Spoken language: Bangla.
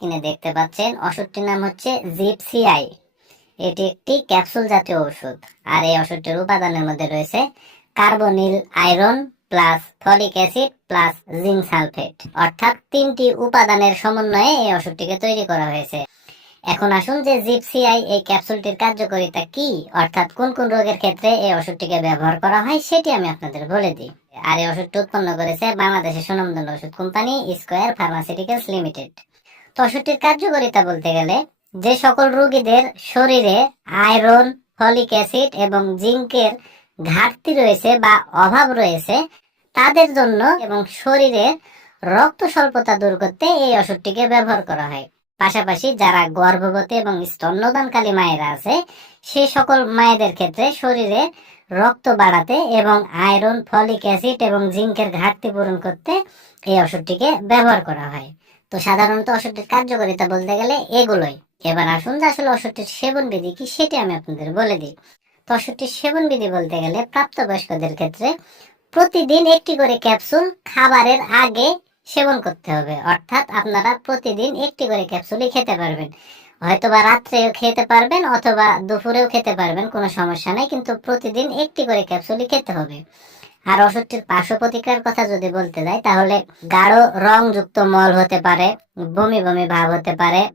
স্ক্রিনে দেখতে পাচ্ছেন ওষুধটির নাম হচ্ছে জিপসিআই। এটি একটি ক্যাপসুল জাতীয় ওষুধ। আর এই ওষুধটির উপাদানের মধ্যে রয়েছে carbonyl iron plus folic acid plus zinc sulphate, অর্থাৎ 3টি উপাদানের সমন্বয়ে এই ওষুধটিকে তৈরি করা হয়েছে। এখন আসুন যে জিপসিআই এই ক্যাপসুলটির কার্যকারিতা কি, অর্থাৎ কোন কোন রোগের ক্ষেত্রে এই ওষুধটিকে ব্যবহার করা হয় সেটি আমি আপনাদের বলে দিই। আর এই ওষুধটি উৎপন্ন করেছে বাংলাদেশের সুনামধন্য ওষুধ কোম্পানি স্কয়ার ফার্মাসিউটিক্যালস লিমিটেড। তো ওষুধটির কার্যকারিতা বলতে গেলে, যে সকল রোগীদের শরীরে আয়রন, ফলিক অ্যাসিড এবং জিঙ্কের ঘাটতি রয়েছে বা অভাব রয়েছে তাদের জন্য এবং শরীরে রক্ত স্বল্পতা দূর করতে এই ওষুধটিকে ব্যবহার করা হয়। পাশাপাশি যারা গর্ভবতী এবং স্তন্যদানকারী মায়েরা আছে সে সকল মায়েদের ক্ষেত্রে শরীরে রক্ত বাড়াতে এবং আয়রন, ফলিক অ্যাসিড এবং জিঙ্কের ঘাটতি পূরণ করতে এই ওষুধটিকে ব্যবহার করা হয়। তো সাধারণত ওষুধটির কার্যকারিতা বলতে গেলে এগুলোই। এবার আসুন যে আসলে ওষুধটির সেবন বিধি কি সেটি আমি আপনাদের বলে দিই। তো ওষুধটির সেবন বিধি বলতে গেলে প্রাপ্তবয়স্কদের ক্ষেত্রে প্রতিদিন একটি করে ক্যাপসুল খাবারের আগে সেবন করতে হবে, অর্থাৎ আপনারা প্রতিদিন একটি করে ক্যাপসুলই খেতে পারবেন। হয়তোবা রাত্রেও খেতে পারবেন অথবা দুপুরেও খেতে পারবেন, কোনো সমস্যা নেই, কিন্তু প্রতিদিন একটি করে ক্যাপসুলই খেতে হবে। আর ওষুধটির পার্শ্ব প্রতিক্রিয়ার কথা যদি বলতে যাই তাহলে গাঢ় রংযুক্ত মল হতে পারে, বমি বমি ভাব হতে পারে,